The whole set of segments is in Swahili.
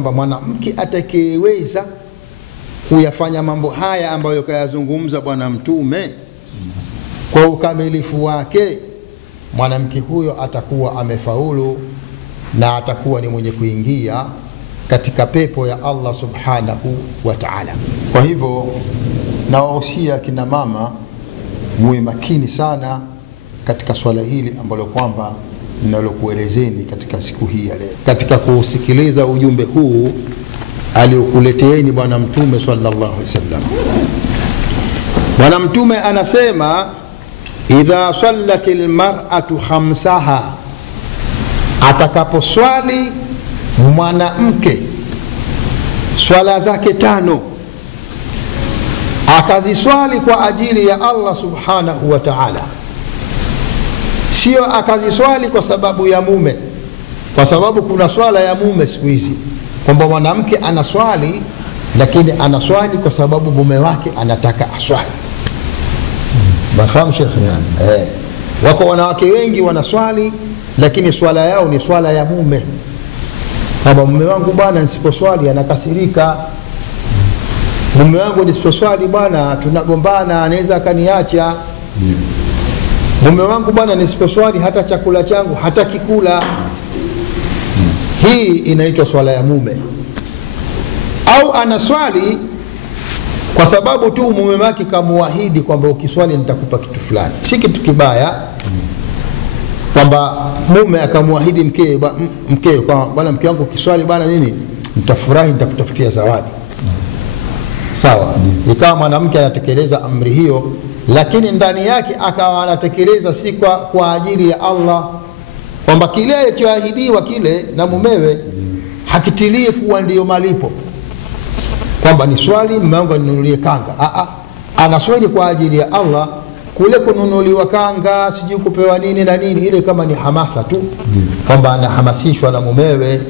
kwamba mwanamke atakayeweza kuyafanya mambo haya ambayo kayazungumza bwana mtume kwa ukamilifu wake, mwanamke huyo atakuwa amefaulu na atakuwa ni mwenye kuingia katika pepo ya Allah subhanahu wa ta'ala. Kwa hivyo nawahusia kina mama muwe makini sana katika swala hili ambalo kwamba ninalokuelezeni katika siku hii ya leo, katika kusikiliza ujumbe huu aliokuleteeni bwana mtume sallallahu alaihi wasallam. Bwana mtume anasema idha sallatil mar'atu khamsaha, atakaposwali mwanamke swala zake 5, akaziswali kwa ajili ya Allah subhanahu wa ta'ala, sio akaziswali kwa sababu ya mume, kwa sababu kuna swala ya mume siku hizi kwamba mwanamke anaswali lakini anaswali kwa sababu mume wake anataka aswali. Mafahamu Sheikh? Wako wanawake wengi wanaswali lakini swala yao ni swala ya mume, kama mume wangu bwana nisiposwali anakasirika, mume wangu nisiposwali bwana tunagombana, anaweza akaniacha, mume wangu bwana nisiposwali hata chakula changu hata kikula. Hii inaitwa swala ya mume. Au anaswali kwa sababu tu mume wake kamuahidi kwamba ukiswali nitakupa kitu fulani. Si kitu kibaya kwamba mume akamuahidi mkeo kwa bwana, mke wangu ukiswali bwana mimi nitafurahi, nitakutafutia zawadi. Sawa. Ikawa mwanamke anatekeleza amri hiyo, lakini ndani yake akawa anatekeleza si kwa ajili ya Allah, kwamba kile alichoahidiwa kile na mumewe hakitilie kuwa ndiyo malipo, kwamba ni swali mume wangu aninunulie kanga. Anaswali kwa ajili ya Allah. Kule kununuliwa kanga sijui kupewa nini na nini, ile kama ni hamasa tu, kwamba anahamasishwa na mumewe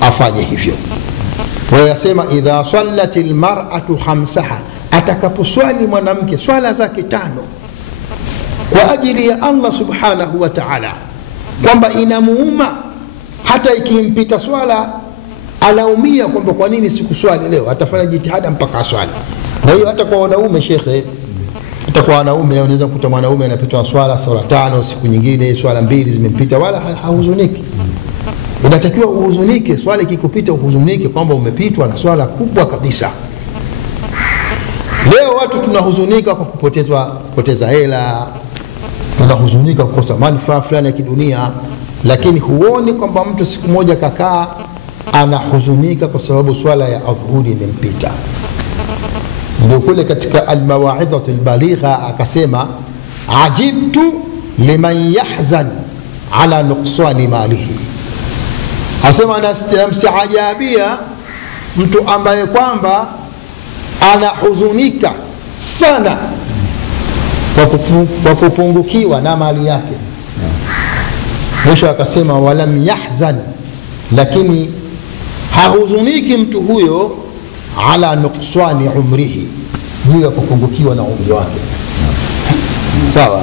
afanye hivyo. Wayasema idha sallatil mar'atu khamsaha, atakaposwali mwanamke swala zake 5 kwa ajili ya Allah subhanahu wa ta'ala, kwamba inamuuma hata ikimpita swala anaumia kwamba kwa nini sikuswali leo, atafanya jitihada mpaka aswali. Na hiyo hata kwa wanaume shekhe, hata kwa wanaume unaweza kukuta mwanaume anapitwa swala 5, siku nyingine swala 2 zimempita, wala hahuzuniki. Inatakiwa uhuzunike, swala ikikupita uhuzunike kwamba umepitwa na swala kubwa kabisa. Leo watu tunahuzunika kwa kupoteza hela, tunahuzunika kukosa manufaa fulani ya kidunia, lakini huoni kwamba mtu siku moja kakaa anahuzunika kwa sababu swala ya adhuhuri imempita. Ndio kule katika al-mawa'idhatu al-baligha akasema ajibtu liman yahzan ala nuqsani malihi, asema anamstaajabia mtu ambaye kwamba anahuzunika sana kwa kupungukiwa na mali yake. Mwisho akasema walam yahzan, lakini hahuzuniki mtu huyo ala nuqsani umrihi, juu ya kupungukiwa na umri wake. Sawa.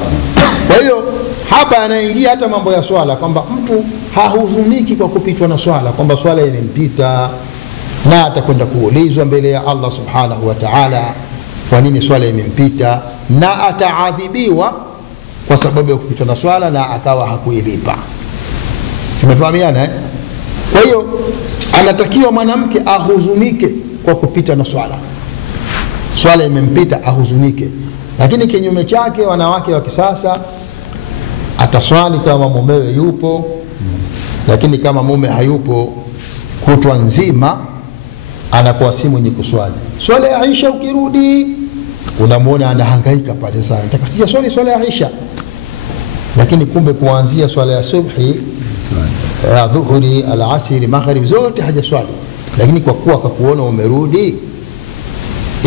Kwa hiyo hapa anaingia hata mambo ya swala, kwamba mtu hahuzuniki kwa kupitwa na swala, kwamba swala imempita na atakwenda kuulizwa mbele ya Allah subhanahu wa ta'ala kwa nini swala imempita, na ataadhibiwa kwa sababu ya kupitwa na swala na akawa hakuilipa. Tumefahamiana eh? Kwa hiyo anatakiwa mwanamke ahuzunike kwa kupita na swala, swala imempita ahuzunike. Lakini kinyume chake wanawake wa kisasa, ataswali kama mumewe yupo, lakini kama mume hayupo kutwa nzima anakuwa si mwenye kuswali. Swala ya Aisha ukirudi unamuona anahangaika pale sana, nataka sija swala ya Aisha, lakini kumbe kuanzia swala ya subhi, dhuhuri, al-asri, maghrib zote hajaswali, lakini kwa kuwa akakuona umerudi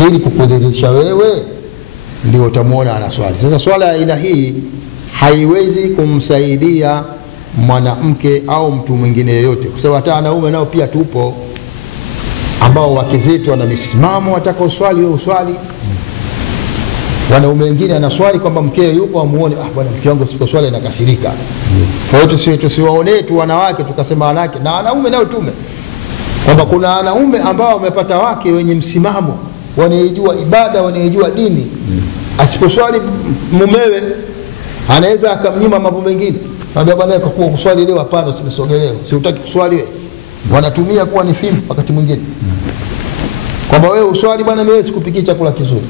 ili kukudhirisha wewe ndio utamuona anaswali. Sasa swala ya aina hii haiwezi kumsaidia mwanamke au mtu mwingine yeyote, kwa sababu hata wanaume nao pia tupo ambao wake zetu wana misimamo, wataka uswali wewe uswali. Wanaume wengine anaswali kwamba mkeo yupo amuone, bwana mke wangu siposwali nakasirika. Kwa hiyo tusiwaone tu wanawake tukasema wanawake, na wanaume nao tume kwamba kuna wanaume ambao wamepata wake wenye msimamo, wanaijua ibada, wanaijua dini. Asiposwali mumewe anaweza akamnyima mambo mengine. Anambia bwana, kwa kuwa kuswali leo hapana, usinisogelee, siutaki kuswali wewe. Wanatumia kuwa ni fimbo wakati mwingine, kwamba wewe uswali bwana, mimi sikupikia chakula kizuri,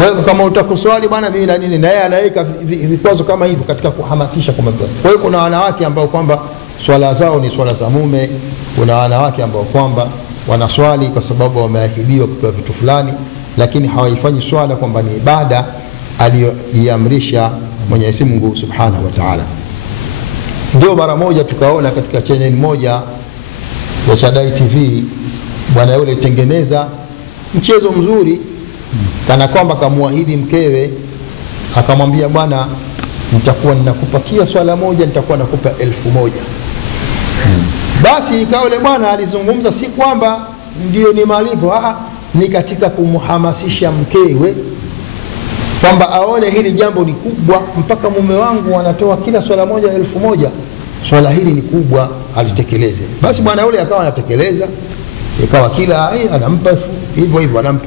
wewe kama utakuswali bwana mimi na nini, na yeye anaweka vikwazo kama hivyo katika kuhamasisha kwa mambo. Kwa hiyo kuna wanawake ambao kwamba swala zao ni swala za mume, kuna wanawake ambao kwamba wanaswali kwa sababu wameahidiwa kupewa vitu fulani, lakini hawaifanyi swala kwamba ni ibada aliyoiamrisha Mwenyezi Mungu Subhanahu wa Ta'ala. Ndio mara moja tukaona katika channel moja ya Shadai TV bwana yule tengeneza mchezo mzuri, kana kwamba kamuahidi mkewe, akamwambia bwana, nitakuwa ninakupakia swala moja, nitakuwa nakupa 1000. Basi ikawa yule bwana alizungumza si kwamba ndio ni malipo, ni katika kumhamasisha mkewe kwamba aone hili jambo ni kubwa, mpaka mume wangu wanatoa kila swala moja 1000, swala hili ni kubwa, alitekeleze. Basi bwana yule akawa anatekeleza, ikawa kila anampa hivyo hivyo anampa.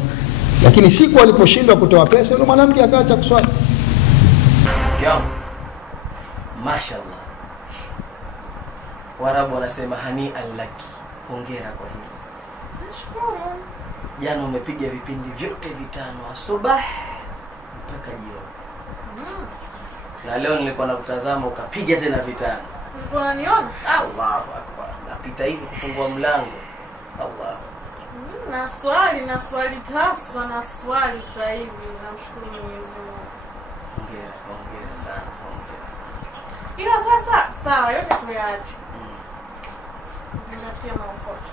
Lakini siku aliposhindwa kutoa pesa, yule mwanamke akaacha kuswali. Mashallah. Warabu wanasema hani alaki. Hongera kwa hilo. Nashukuru. Jana umepiga vipindi vyote 5 asubuhi mpaka jioni. Na leo nilikuwa nakutazama ukapiga tena 5. Ulikuwa unaniona? Allahu Akbar. Napita hivi kufungua mlango. Allah. Na swali taswa na swali sasa hivi. Namshukuru Mwenyezi Mungu. Hongera sana. Ila sasa sawa, yote tuyaache. Zingatia maokoto.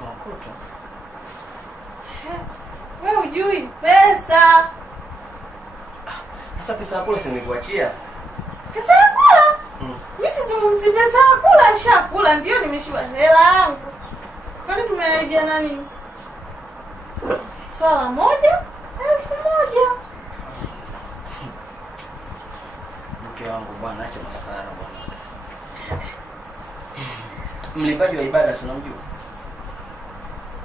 Maokoto? Wewe hujui pesa. Sasa pesa yako simekuachia. Pesa ya kula? Mimi sizungumzi pesa ya kula, shakula ndio nimeshiba hela yangu. Kwani tumeahidia nani? Swala moja 1000. Mke wangu bwana, acha masara bwana. Mlipaji wa ibada tunamjua.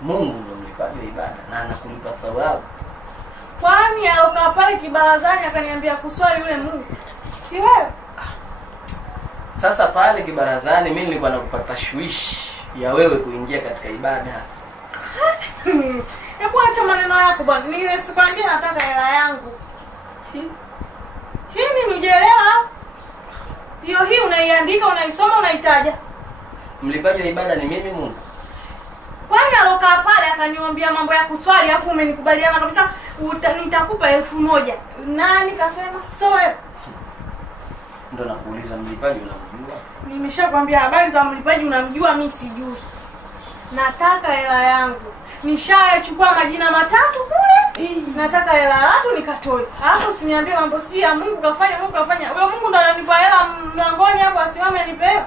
Mungu ndiye mlipaji wa ibada na anakulipa thawabu. Kwani alokaa pale kibarazani akaniambia kuswali yule Mungu? Si wewe? Sasa pale kibarazani mimi nilikuwa nakupa tashwishi ya wewe kuingia katika ibada. Hebu acha maneno yako bwana. Nilisikwambia nataka hela yangu. Hii nimeelewa. Hii unaiandika, unaisoma, unaitaja. Mlipaji wa ibada ni mimi Mungu. Kwani alokaa pale akaniambia mambo ya kuswali afu umenikubaliana kabisa nitakupa 1000. Nani kasema? So wewe. Ndio nakuuliza, mlipaji unamjua? Nimeshakwambia habari za mlipaji unamjua, mimi sijui. Nataka hela yangu. Nishachukua majina 3 kule. Nataka hela yangu nikatoe. Alafu usiniambie mambo sijui ya Mungu kafanya, Mungu kafanya. Huyo Mungu ndo ananipa hela mlangoni hapo asimame anipe.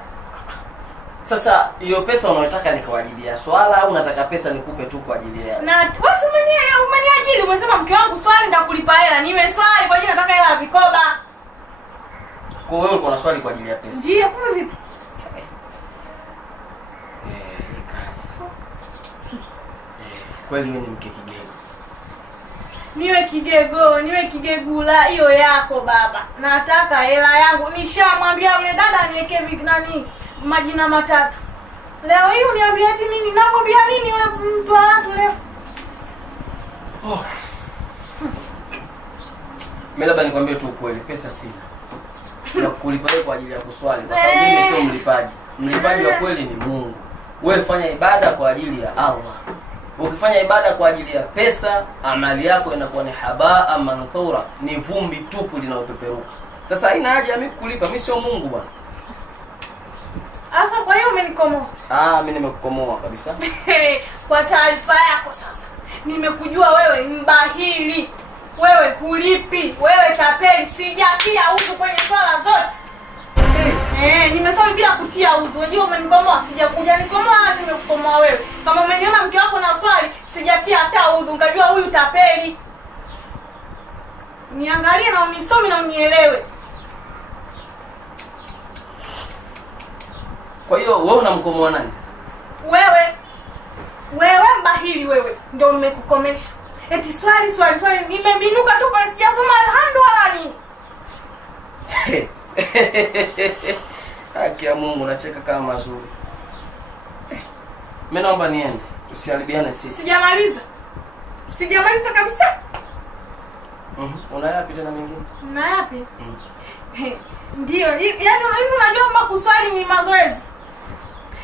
Sasa hiyo pesa unayotaka ni kwa ajili ya swala au unataka pesa nikupe tu kwa ajili ya? Na wewe umeniajiri, umesema mke wangu swali nitakulipa hela. Nimeswali kwa ajili nataka hela ya vikoba. Kwa hiyo ulikuwa unaswali kwa ajili ya pesa? Ndio, kwa vipi? Kweli wewe ni mke kigego. Niwe kigegula hiyo yako baba. Nataka hela yangu. Nishamwambia yule dada aniweke nani majina 3. Leo hii uniambia eti nini? Namwambia nini yule mtu wa watu leo? Mimi labda nikwambie tu kweli, pesa sina. Na kulipa kwa ajili ya kuswali kwa sababu mimi sio mlipaji. Mlipaji wa kweli ni Mungu. Wewe fanya ibada kwa ajili ya Allah. Ukifanya ibada kwa ajili ya pesa, amali yako inakuwa ni habaa manthura, ni vumbi tupu linalopeperuka. Sasa haina haja mimi kulipa, mimi sio Mungu bwana. Asa kwa hiyo umenikomoa. Mimi nimekukomoa kabisa. Kwa taarifa yako sasa. Nimekujua wewe mbahili. Wewe kulipi, wewe tapeli, sijatia udhu kwenye swala zote. Nimeswali bila kutia udhu. Unajua umenikomoa, sijakuja nikomoa, nimekukomoa wewe. Kama umeniona mke wako na swali, sijatia hata udhu, ngajua huyu tapeli. Niangalie na unisome na unielewe. Kwa hiyo wewe unamkomoa nani sasa? Wewe mbahili wewe ndio nimekukomesha. Eti swali nimebinuka tu kwa sijasoma alhamdu wala nini. Haki ya Mungu nacheka kama mazuri. Mimi naomba niende. Tusiharibiane sisi. Sijamaliza kabisa. Una yapi tena mengine? Na yapi? Ndio, yaani hivi unajua kwamba kuswali ni mazoezi.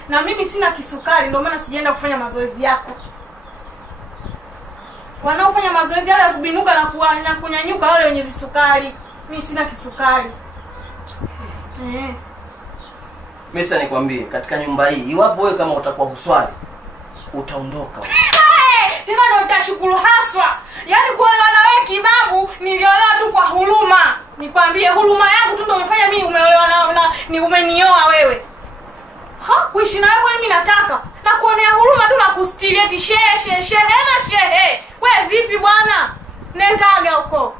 Na mimi sina kisukari ndio maana sijaenda kufanya mazoezi yako. Wanaofanya mazoezi yale ya kubinuka na kunyanyuka wale wenye visukari. Mimi sina kisukari. Mimi sasa nikwambie katika nyumba hii iwapo wewe kama utakuwa kuswali utaondoka. Tena ndio utashukuru haswa. Yaani kuolewa na wewe kibabu niliolewa tu kwa huruma. Nikwambie huruma yangu tu ndio umefanya mimi umeolewa na ni umenioa wewe. Kuishi na wewe mimi nataka. Na kuonea huruma tu na kustiri eti shehe. Wewe vipi bwana? Nentaga huko.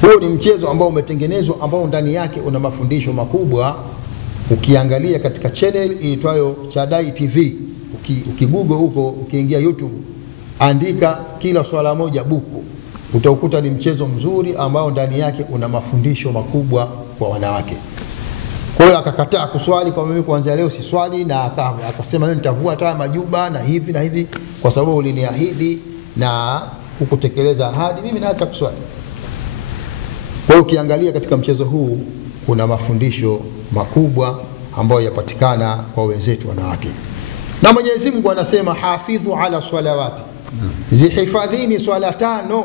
Huu ni mchezo ambao umetengenezwa ambao ndani yake una mafundisho makubwa. Ukiangalia katika channel iitwayo Chadai TV, ukigoogle huko, ukiingia YouTube, andika kila swala moja buku, utakuta ni mchezo mzuri ambao ndani yake una mafundisho makubwa kwa wanawake. Kwa hiyo akakataa kuswali kwa mimi kuanzia leo siswali, na akasema mimi nitavua hata majuba na hivi kwa sababu uliniahidi na hukutekeleza ahadi, mimi naacha kuswali. Kwa hiyo ukiangalia katika mchezo huu kuna mafundisho makubwa ambayo yapatikana kwa wenzetu wanawake. Na Mwenyezi Mungu anasema hafidhu ala salawati, zihifadhini swala 5,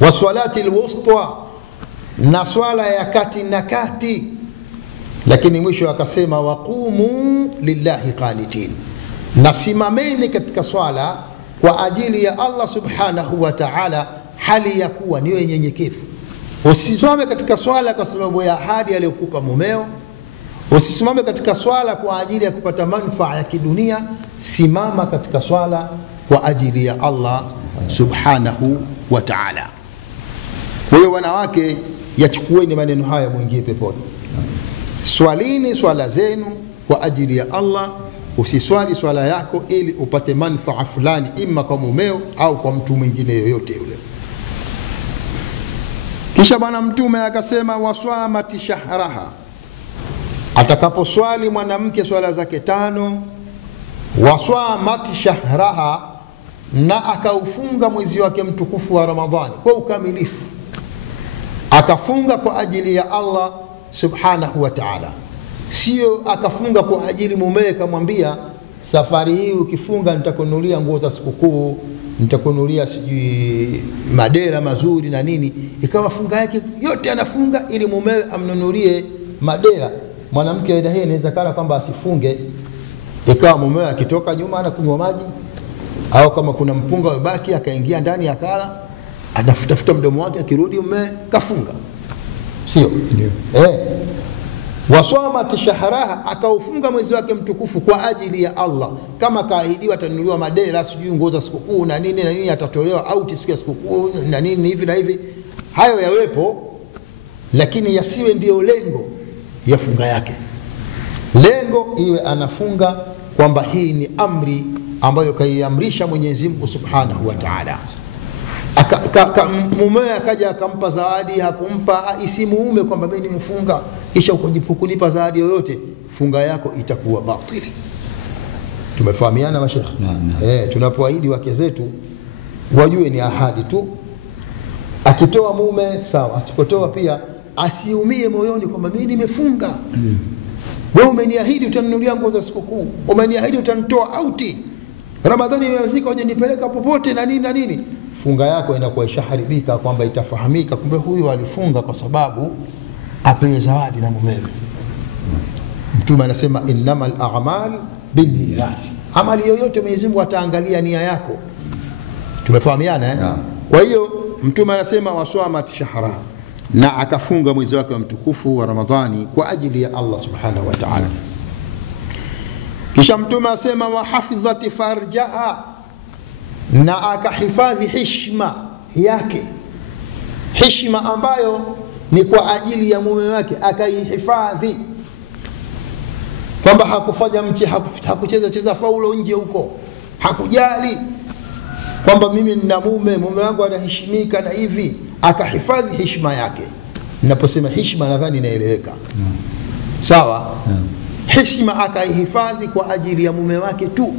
wa salati alwusta, na swala ya kati na kati. Lakini mwisho akasema waqumu lillahi qanitin, na simameni katika swala kwa ajili ya Allah subhanahu wa ta'ala hali ya kuwa ni wenyenyekevu. Usisimame katika swala kwa sababu ya ahadi aliyokupa mumeo. Usisimame katika swala kwa ajili ya kupata manufaa ya kidunia. Simama katika swala kwa ajili ya Allah subhanahu wa ta'ala. Kwa hiyo wanawake, yachukueni maneno haya muingie peponi. Swalini swala zenu kwa ajili ya Allah. Usiswali swala yako ili upate manufaa fulani imma kwa mumeo au kwa mtu mwingine yoyote yule. Kisha bwana mtume akasema waswamati shahraha, atakaposwali mwanamke swala zake 5, waswamati shahraha, na akaufunga mwezi wake mtukufu wa Ramadhani kwa ukamilifu, akafunga kwa ajili ya Allah subhanahu wa ta'ala, sio akafunga kwa ajili mumewe kamwambia safari hii ukifunga nitakununulia nguo za sikukuu, nitakununulia sijui madera mazuri na nini. Ikawa funga yake yote anafunga ili mumewe amnunulie madera. Mwanamke aina hii inaweza kana kwamba asifunge, ikawa mumewe akitoka nyuma anakunywa maji, au kama kuna mpunga umebaki akaingia ndani akala, anafuta mdomo wake, akirudi mumewe kafunga. Sio? Waswamati shahraha, akaufunga mwezi wake mtukufu kwa ajili ya Allah. Kama kaahidiwa atanunuliwa madera, sijui nguo za sikukuu na nini atatolewa au siku ya sikukuu na nini hivi na hivi, hayo yawepo, lakini yasiwe ndio lengo ya funga yake. Lengo iwe anafunga kwamba hii ni amri ambayo kaiamrisha Mwenyezi Mungu subhanahu wa ta'ala. Mumewe akaja akampa zawadi, hakumpa, isimuume kwamba mimi nimefunga kisha ukujipukunipa zawadi yoyote, funga yako itakuwa batili. Tumefahamiana mashekhi? Tunapoahidi wake zetu wajue ni ahadi tu. Akitoa mume sawa, asipotoa pia asiumie moyoni kwamba mimi nimefunga. Wewe umeniahidi utanunulia nguo za sikukuu, umeniahidi utanitoa auti, Ramadhani imefika uje nipeleka popote na nini. Funga yako inakuwa ishaharibika, kwamba itafahamika kumbe huyu alifunga kwa sababu apewe zawadi na mumewe. Mtume anasema innamal a'mal binniyat, amali yoyote Mwenyezi Mungu ataangalia nia yako. Tumefahamiana Kwa hiyo Mtume anasema waswamati shahra, na akafunga mwezi wake mtukufu wa Ramadhani kwa ajili ya Allah subhanahu wa ta'ala. Kisha Mtume asema wahafidhati farjaha, na akahifadhi heshima yake, heshima ambayo ni kwa ajili ya mume wake akaihifadhi. kwamba hakufanya hakucheza cheza faulo nje huko, hakujali kwamba mimi nina mume wangu anaheshimika na hivi, akahifadhi heshima yake. Ninaposema heshima nadhani inaeleweka. Sawa? Heshima akaihifadhi kwa ajili ya mume wake tu.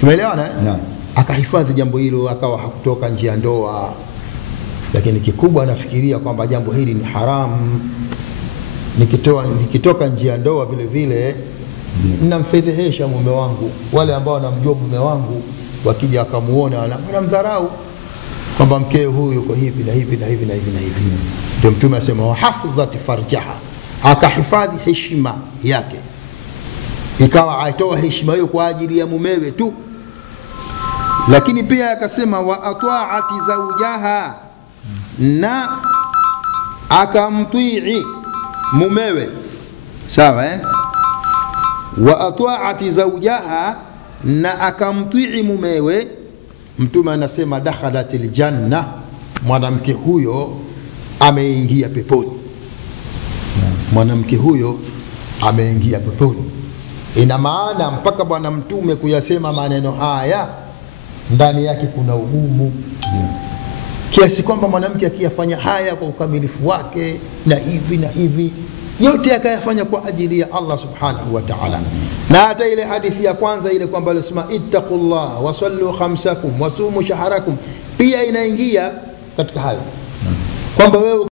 Tumeelewana? Akahifadhi jambo hilo, akawa hakutoka nje ya ndoa. Lakini kikubwa anafikiria kwamba jambo hili ni haramu. Nikitoka nje ya ndoa vile vile ninamfedhehesha mume wangu. Wale ambao wanamjua mume wangu wakija wakamuona wanamdharau kwamba mkeo huyu yuko hivi na hivi na hivi na hivi na hivi. Ndio Mtume asema wa hafidhati farjaha, akahifadhi heshima yake, ikawa aitoa heshima hiyo kwa ajili ya mumewe tu. Lakini pia akasema wa ata'ati zawjaha, na akamtii mumewe. Sawa wa ata'ati zawjaha, na akamtii mumewe. Mtume anasema dakhalatil janna, mwanamke huyo ameingia peponi. Mwanamke huyo ameingia peponi. Ina maana mpaka Bwana Mtume kuyasema maneno haya ndani yake kuna ugumu, kiasi kwamba mwanamke akiyafanya haya kwa ukamilifu wake na hivi na hivi, yote akayafanya kwa ajili ya Allah subhanahu wa ta'ala. Na hata ile hadithi ya kwanza ile kwamba alisema ittaqullah wa sallu khamsakum wa sumu shaharakum, pia inaingia katika hayo kwamba wewe